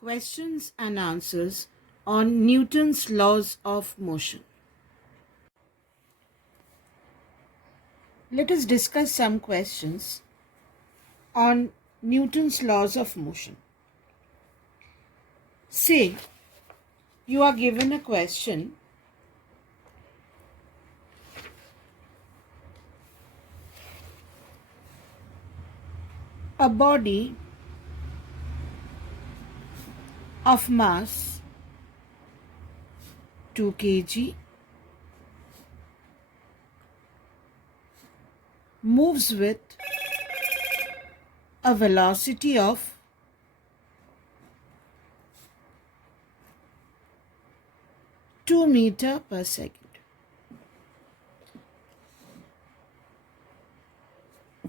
Questions and answers on Newton's laws of motion. Let us discuss some questions on Newton's laws of motion. Say you are given a question a body of mass 2 kg moves with a velocity of 2 meter per second.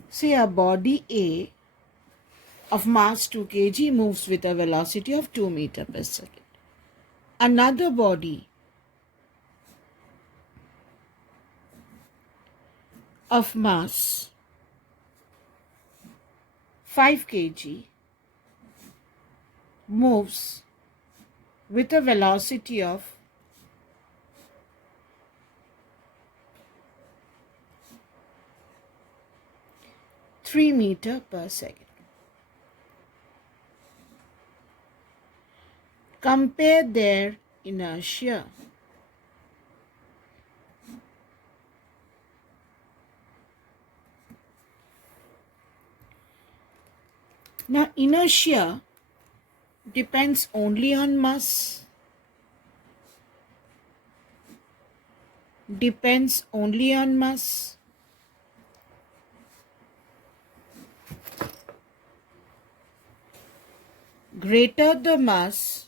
Say a body A of mass 2 kg moves with a velocity of 2 meter per second. Another body of mass 5 kg moves with a velocity of 3 meter per second. Compare their inertia. Now, inertia depends only on mass, depends only on mass. Greater the mass,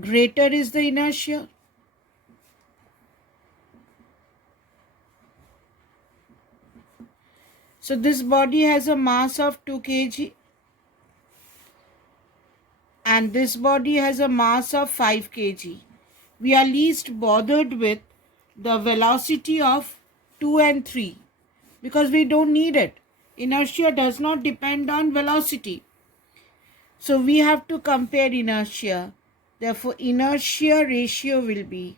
greater is the inertia. So this body has a mass of 2 kg and this body has a mass of 5 kg. We are least bothered with the velocity of 2 and 3 because we don't need it. Inertia does not depend on velocity. So we have to compare inertia. Therefore, inertia ratio will be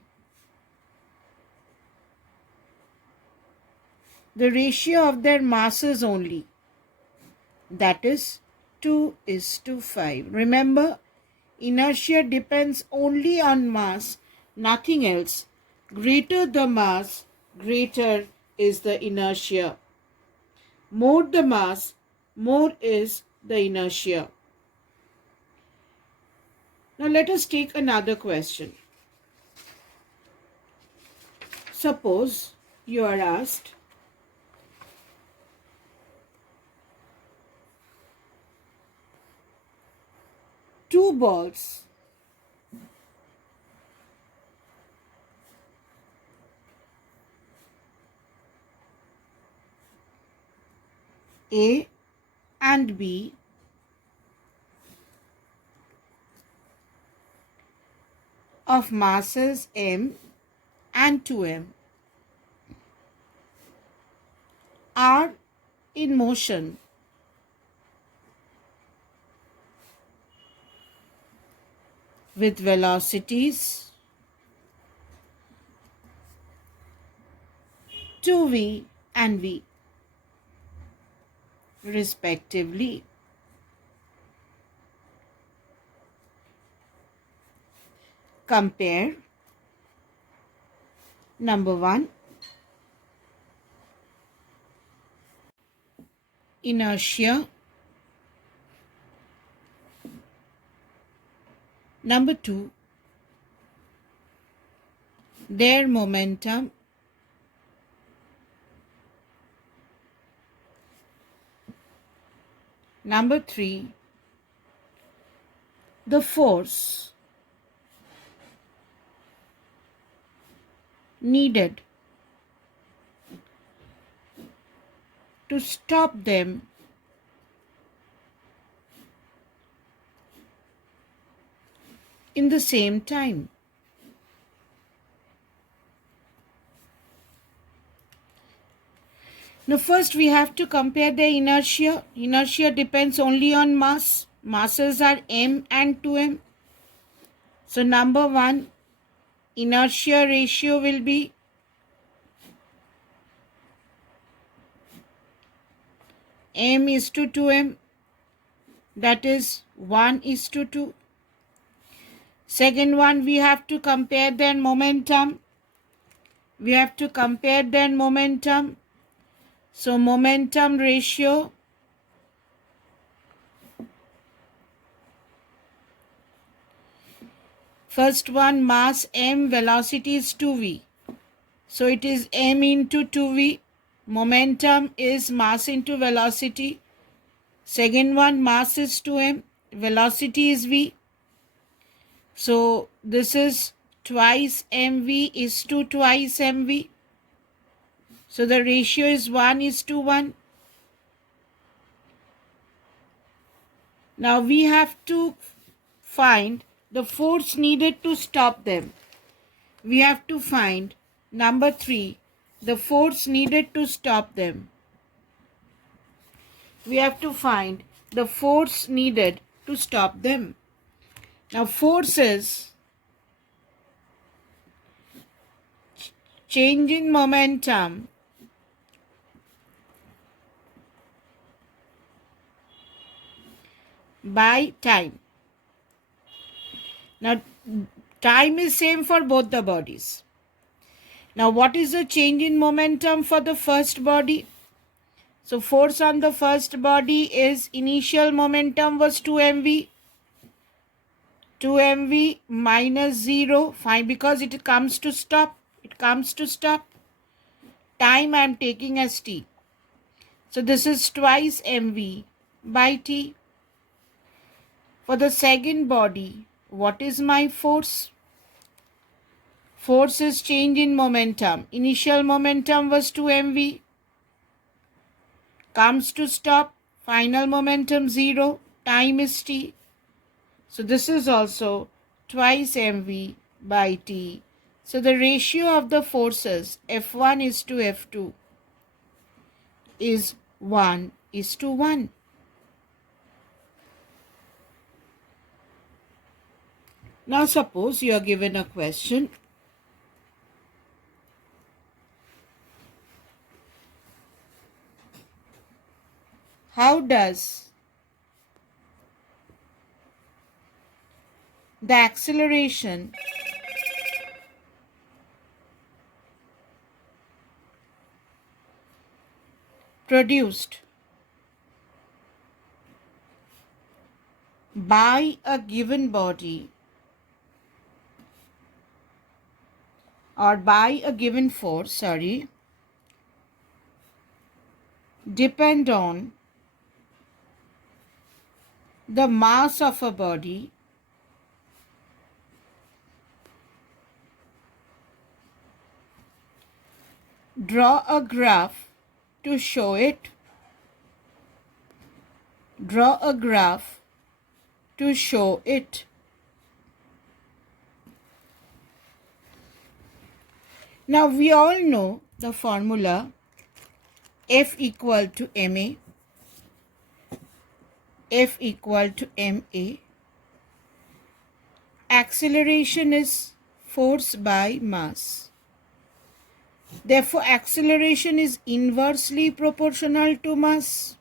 the ratio of their masses only. That is 2:5. Remember, inertia depends only on mass, nothing else. Greater the mass, greater is the inertia. More the mass, more is the inertia. Now let us take another question. Suppose you are asked, two balls A and B of masses m and 2m are in motion with velocities 2v and v respectively. Compare number 1 inertia, number 2 their momentum, number 3 the force needed to stop them in the same time. Now first we have to compare the inertia. Inertia depends only on mass. Masses are m and 2m. So number 1, inertia ratio will be m is to 2m, that is 1 is to 2. Second one, we have to compare their momentum. So momentum ratio first one, mass m, velocity is 2v. So it is m into 2v. Momentum is mass into velocity. Second one, mass is 2m, velocity is v. So this is twice mv is to twice mv. So the ratio is 1 is to 1. Now we have to find the force needed to stop them. We have to find number 3, the force needed to stop them. We have to find the force needed to stop them. Now force is change in momentum by time. Now time is same for both the bodies. Now what is the change in momentum for the first body? So force on the first body is initial momentum was 2 mv minus 0, fine, because it comes to stop. Time I am taking as t. So this is twice mv by t. For the second body, what is my force? Force is change in momentum. Initial momentum was 2 mv. Comes to stop. Final momentum 0. Time is t. So this is also twice mv by t. So the ratio of the forces F1 is to F2 is 1 is to 1. Now suppose you are given a question. How does the acceleration produced by a given body or by a given force, depend on the mass of a body draw a graph to show it. Draw a graph to show it. Now we all know the formula F equal to ma. F equal to ma. Acceleration is force by mass. Therefore, acceleration is inversely proportional to mass.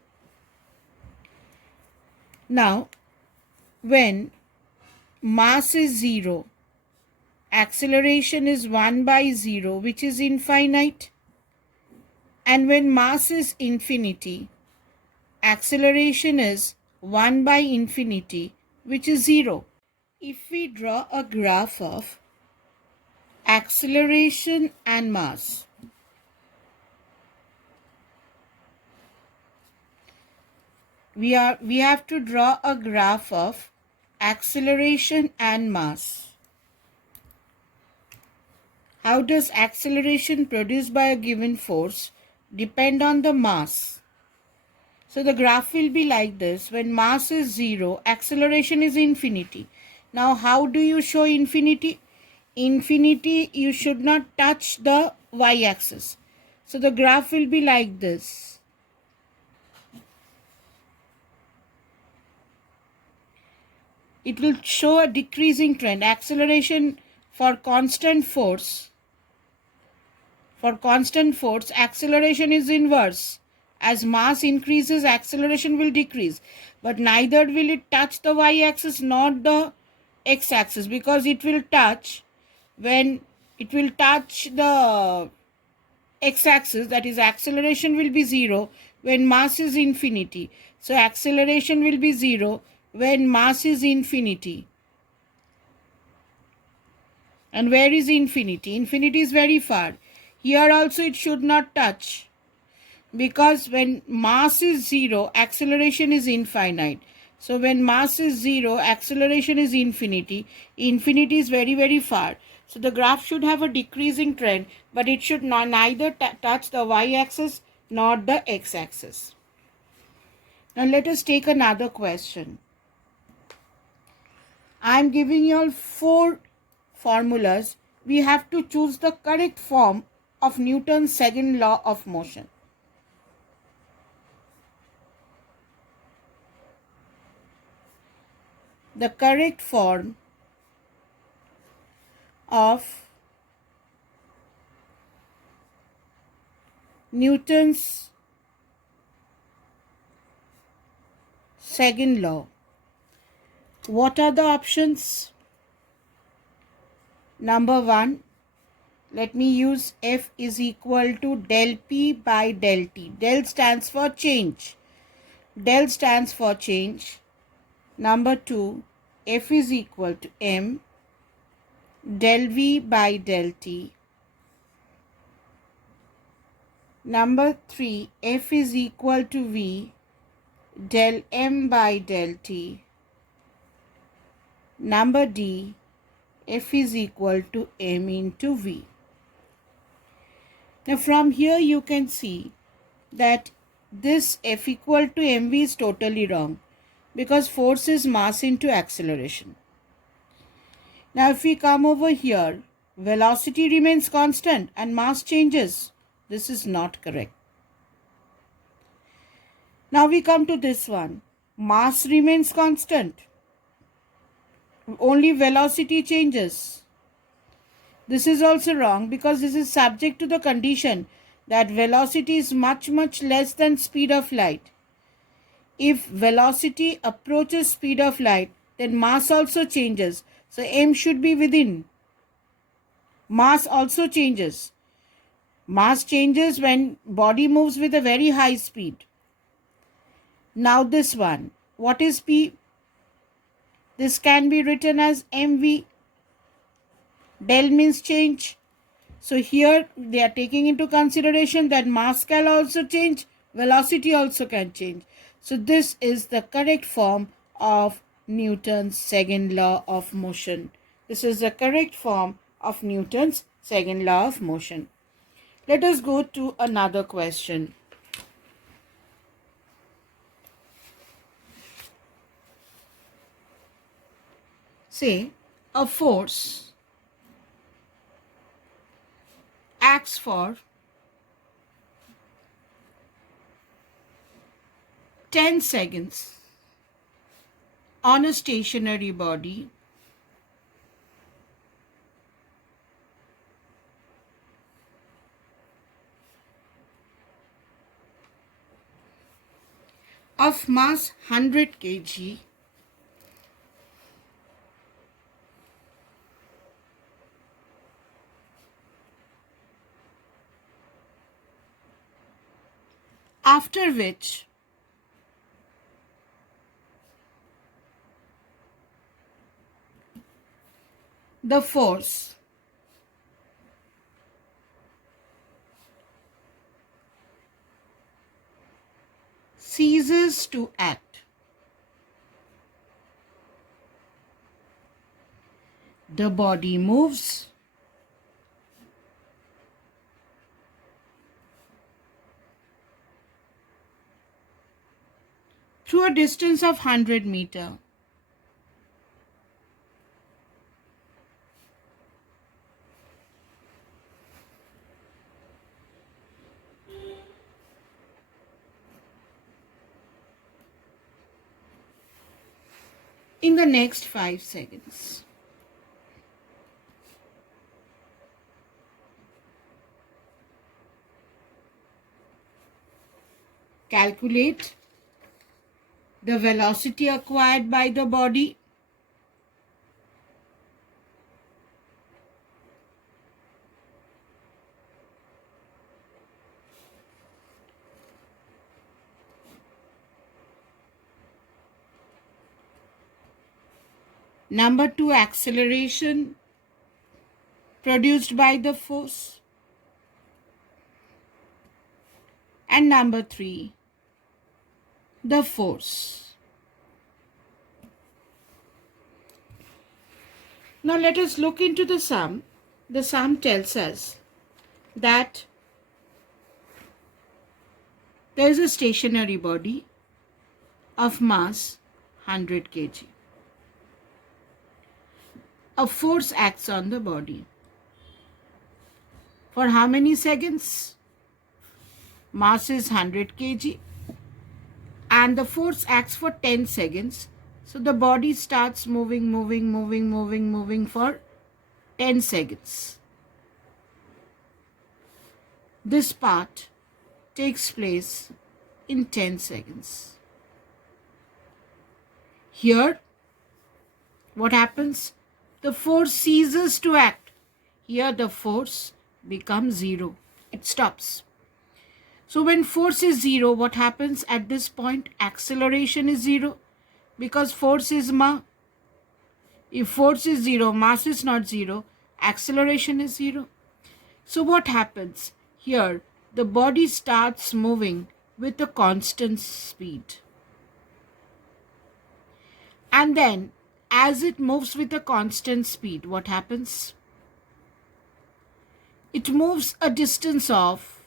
Now, when mass is 0, acceleration is 1 by 0, which is infinite. And when mass is infinity, acceleration is 1 by infinity, which is 0. If we draw a graph of acceleration and mass, we have to draw a graph of acceleration and mass. How does acceleration produced by a given force depend on the mass? So the graph will be like this. When mass is 0, acceleration is infinity. Now how do you show infinity? Infinity, you should not touch the y-axis. So the graph will be like this. It will show a decreasing trend. Acceleration for constant force. For constant force, acceleration is inverse. As mass increases, acceleration will decrease. But neither will it touch the y-axis nor the x-axis, because it will touch when it will touch the x-axis, that is acceleration will be 0 when mass is infinity. So acceleration will be 0 when mass is infinity. And where is infinity? Infinity is very far. Here also it should not touch, because when mass is 0, acceleration is infinite. So when mass is 0, acceleration is infinity. Infinity is very, very far. So the graph should have a decreasing trend, but it should not neither touch the y-axis nor the x-axis. Now let us take another question. I am giving you all 4 formulas. We have to choose the correct form of Newton's second law of motion. The correct form of Newton's second law. What are the options? Number 1, let me use F is equal to del P by del T. Del stands for change. Del stands for change. Number 2, F is equal to M del V by del T. Number 3, F is equal to V del M by del T. Number D, F is equal to M into V. Now from here you can see that this F equal to mv is totally wrong, because force is mass into acceleration. Now if we come over here, velocity remains constant and mass changes. This is not correct. Now we come to this one. Mass remains constant. Only velocity changes. This is also wrong, because this is subject to the condition that velocity is much less than speed of light. If velocity approaches speed of light, then mass also changes. So m should be within. Mass also changes. Mass changes when body moves with a very high speed. Now this one, what is P? This can be written as mv. Del means change. So here they are taking into consideration that mass can also change, velocity also can change. So this is the correct form of Newton's second law of motion. This is the correct form of Newton's second law of motion. Let us go to another question. Say a force acts for 10 seconds on a stationary body of mass 100 kg after which the force ceases to act. The body moves through a distance of 100 meters. in the next 5 seconds. Calculate the velocity acquired by the body. Number 2, acceleration produced by the force. And number 3, the force. Now let us look into the sum. The sum tells us that there is a stationary body of mass 100 kg. A force acts on the body. For how many seconds? Mass is 100 kg and the force acts for 10 seconds. So the body starts moving for 10 seconds. This part takes place in 10 seconds. Here, what happens? The force ceases to act. Here the force becomes 0. It stops. So when force is 0, what happens at this point? Acceleration is 0 because force is ma. If force is 0, mass is not 0, acceleration is 0. So what happens? Here the body starts moving with a constant speed. And then as it moves with a constant speed, what happens? It moves a distance of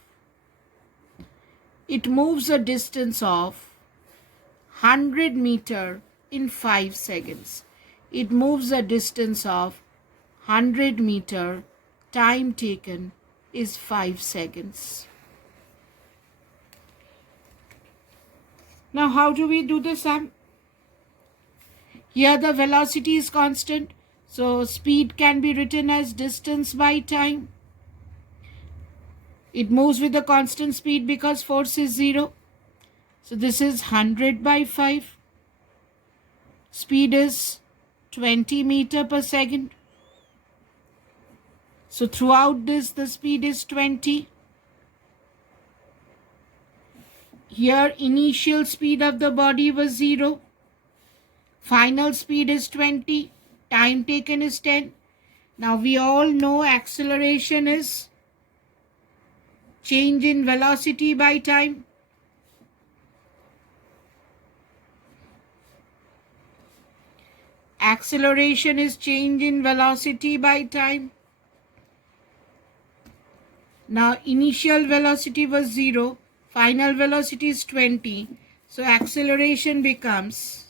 100 meter in 5 seconds. It moves a distance of 100 meter. Time taken is 5 seconds. Now how do we do the sum? Here the velocity is constant, so speed can be written as distance by time. It moves with a constant speed because force is 0. So this is 100 by 5. Speed is 20 meter per second. So throughout this, the speed is 20. Here initial speed of the body was 0. Final speed is 20. Time taken is 10. Now we all know acceleration is change in velocity by time. Acceleration is change in velocity by time. Now initial velocity was 0. Final velocity is 20. So acceleration becomes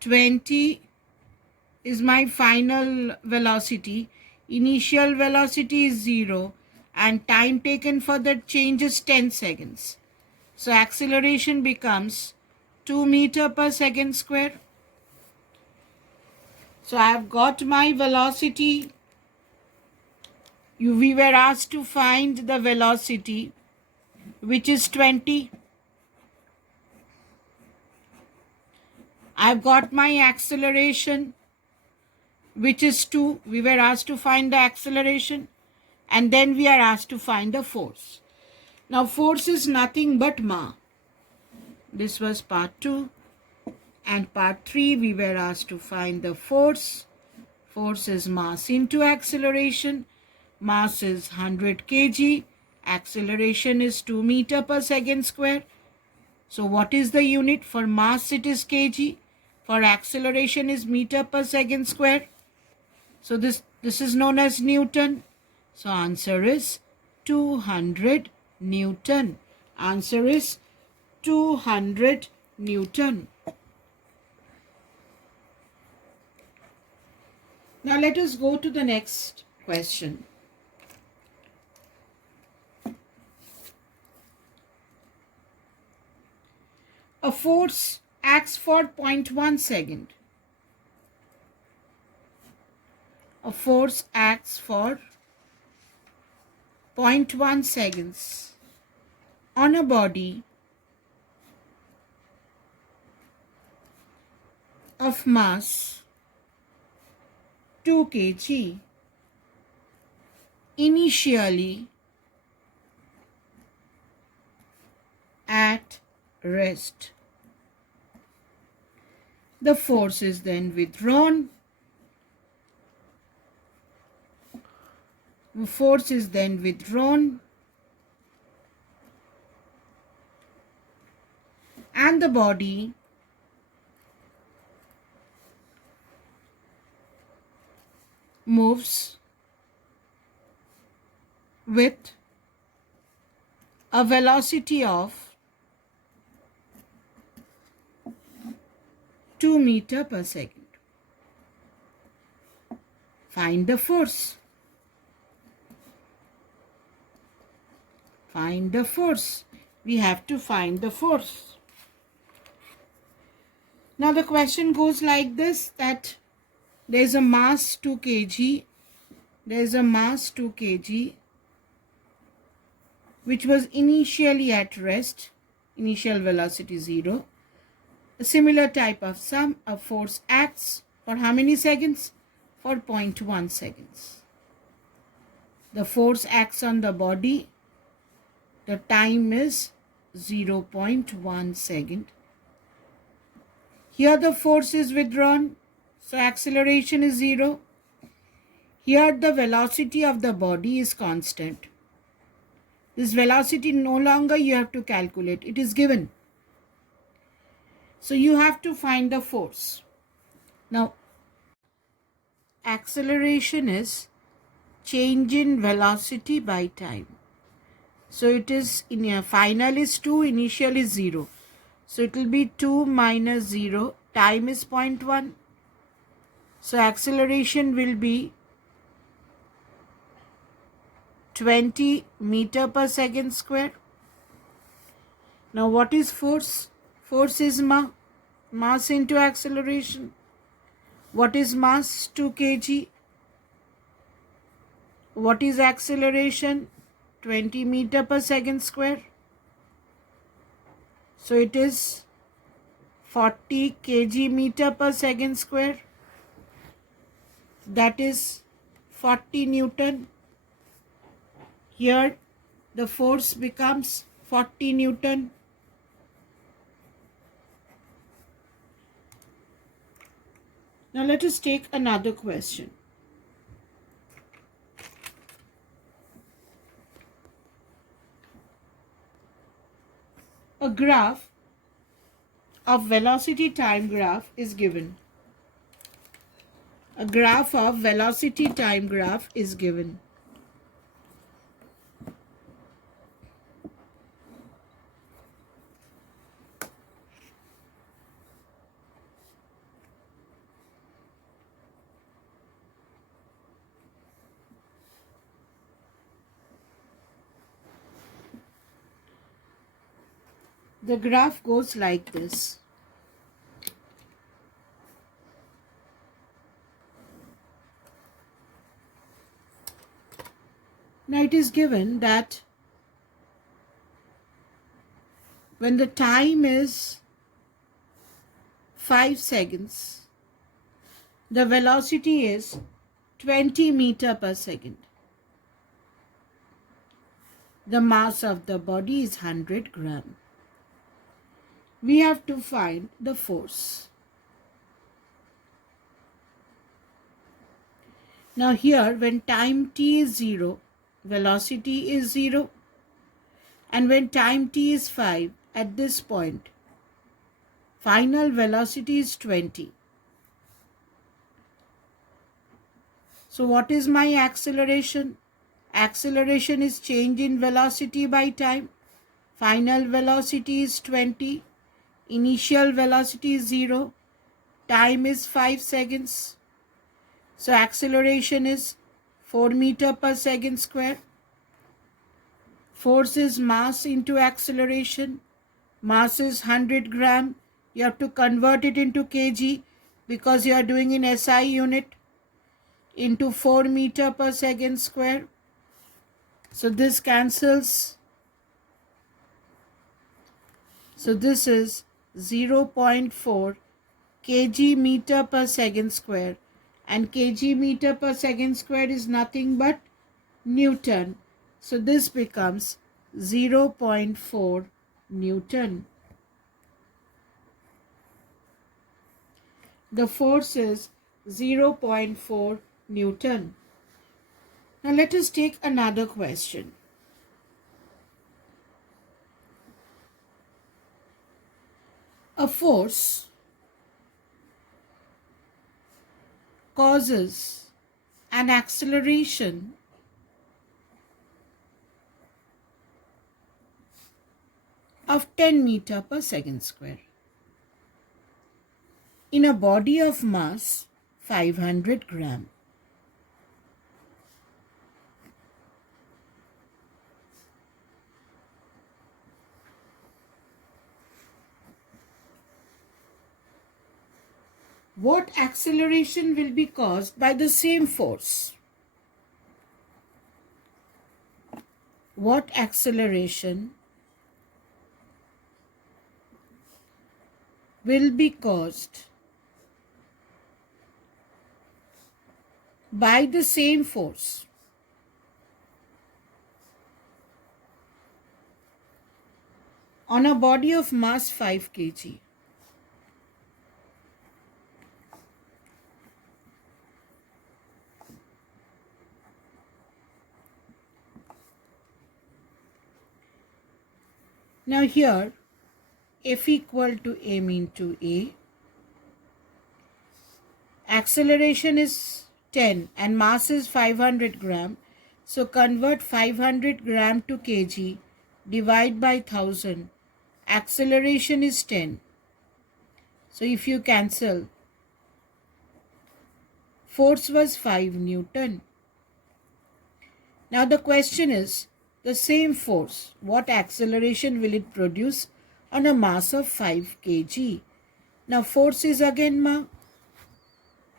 20 is my final velocity. Initial velocity is 0. And time taken for that change is 10 seconds. So acceleration becomes 2 meter per second square. So I have got my velocity. We were asked to find the velocity, which is 20. I've got my acceleration, which is 2. We were asked to find the acceleration. And then we are asked to find the force. Now force is nothing but ma. This was part 2. And part 3 we were asked to find the force. Force is mass into acceleration. Mass is 100 kg. Acceleration is 2 meter per second square. So what is the unit? For mass it is kg. For acceleration is meter per second square. So this is known as Newton. So answer is 200 Newton. Answer is 200 Newton. Now let us go to the next question. A force acts for 0.1 second. a force acts for 0.1 seconds on a body of mass 2 kg initially at rest. The force is then withdrawn. The force is then withdrawn and the body moves with a velocity of 2 meters per second. Find the force. Find the force. We have to find the force. Now the question goes like this, that there is a mass 2 kg. There is a mass 2 kg which was initially at rest, initial velocity 0. A similar type of sum, a force acts for how many seconds? For 0.1 seconds. The force acts on the body. The time is 0.1 second. Here the force is withdrawn, so acceleration is 0. Here the velocity of the body is constant. This velocity no longer you have to calculate, it is given. So you have to find the force. Now, acceleration is change in velocity by time. So it is, in a final is 2, initial is 0. So it will be 2 minus 0, time is 0.1. So acceleration will be 20 meter per second square. Now what is force? Force is mass into acceleration. What is mass? 2 kg. What is acceleration? 20 meter per second square. So it is 40 kg meter per second square. That is 40 Newton. Here the force becomes 40 Newton. Now let us take another question. A graph of velocity time graph is given. A graph of velocity time graph is given. The graph goes like this. Now it is given that when the time is 5 seconds, the velocity is 20 meter per second. The mass of the body is 100 gram. We have to find the force. Now here, when time t is 0, velocity is 0. And when time t is 5, at this point, final velocity is 20. So what is my acceleration? Acceleration is change in velocity by time. Final velocity is 20. Initial velocity is 0. Time is 5 seconds. So acceleration is 4 meter per second square. Force is mass into acceleration. Mass is 100 gram. You have to convert it into kg because you are doing in SI unit. into 4 meter per second square. So this cancels. So this is 0.4 kg meter per second square, and kg meter per second square is nothing but Newton. So this becomes 0.4 Newton. The force is 0.4 Newton. Now let us take another question. A force causes an acceleration of 10 meter per second square in a body of mass 500 gram. What acceleration will be caused by the same force? What acceleration will be caused by the same force on a body of mass 5 kg? Now here, F equal to m into a, acceleration is 10 and mass is 500 gram. So convert 500 gram to kg, divide by 1000. Acceleration is 10. So if you cancel, force was 5 Newton. Now the question is, the same force, what acceleration will it produce on a mass of 5 kg? Now force is again ma.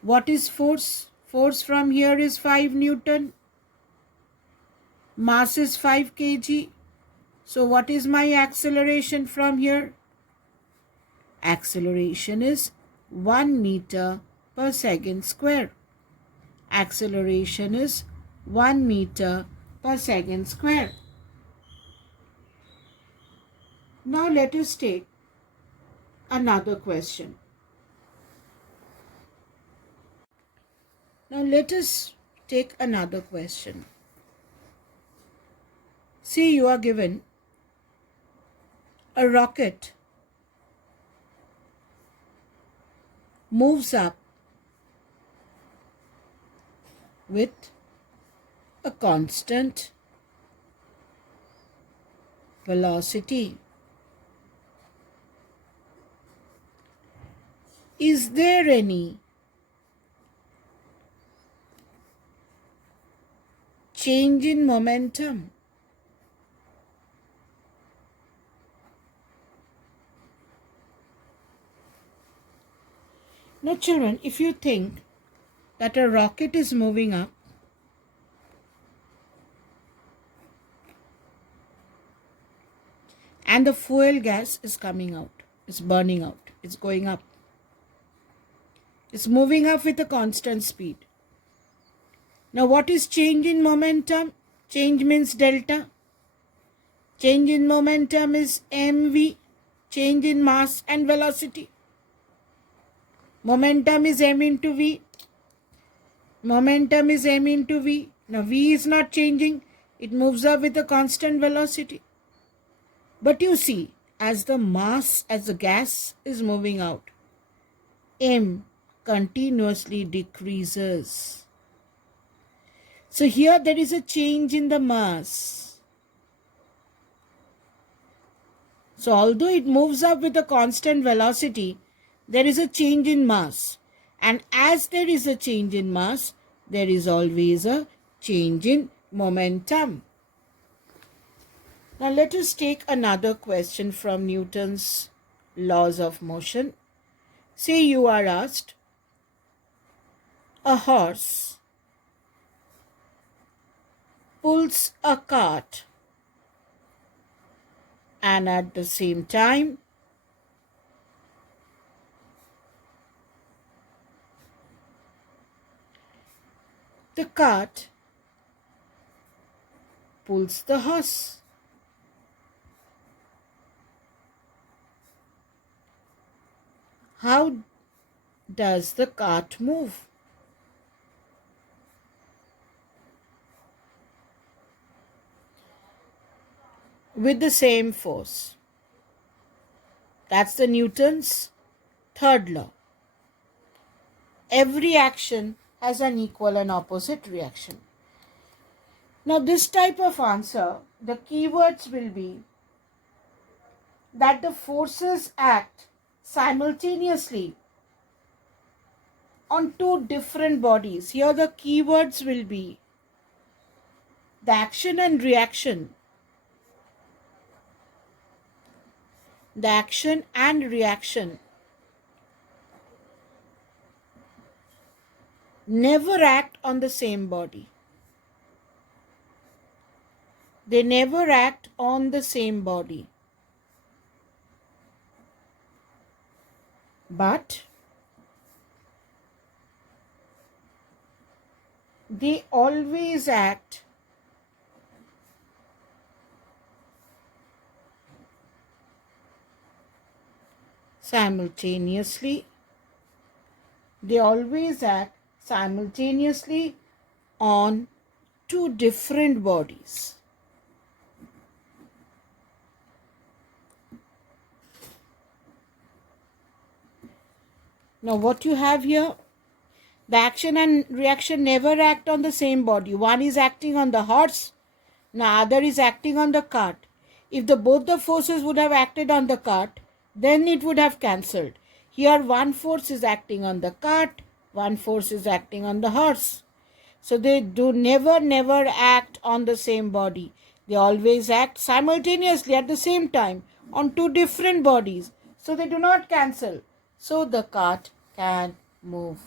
What is force? Force from here is 5 Newton. Mass is 5 kg. So what is my acceleration from here? Acceleration is 1 meter per second square. Acceleration is 1 meter per second square. Now let us take another question. Now let us take another question. See, you are given a rocket moves up with a constant velocity. Is there any change in momentum? Now children, if you think that a rocket is moving up, and the fuel gas is coming out, it's burning out, it's going up. It's moving up with a constant speed. Now what is change in momentum? Change means delta. Change in momentum is mv, change in mass and velocity. Momentum is m into v. Momentum is m into v. Now v is not changing, it moves up with a constant velocity. But you see, as the mass, as the gas is moving out, m continuously decreases. So here there is a change in the mass. So although it moves up with a constant velocity, there is a change in mass. And as there is a change in mass, there is always a change in momentum. Now let us take another question from Newton's laws of motion. Say you are asked, a horse pulls a cart, and at the same time the cart pulls the horse. How does the cart move? With the same force. That's the Newton's third law. Every action has an equal and opposite reaction. Now, this type of answer, the keywords will be that the forces act simultaneously on two different bodies. Here, the keywords will be the action and reaction. The action and reaction never act on the same body. They never act on the same body. But they always act simultaneously. They always act simultaneously on two different bodies. Now, what you have here, the action and reaction never act on the same body. One is acting on the horse, now other is acting on the cart. If both the forces would have acted on the cart, then it would have cancelled. Here one force is acting on the cart, one force is acting on the horse. So they do never act on the same body. They always act simultaneously at the same time on two different bodies. So they do not cancel. So the cart can move.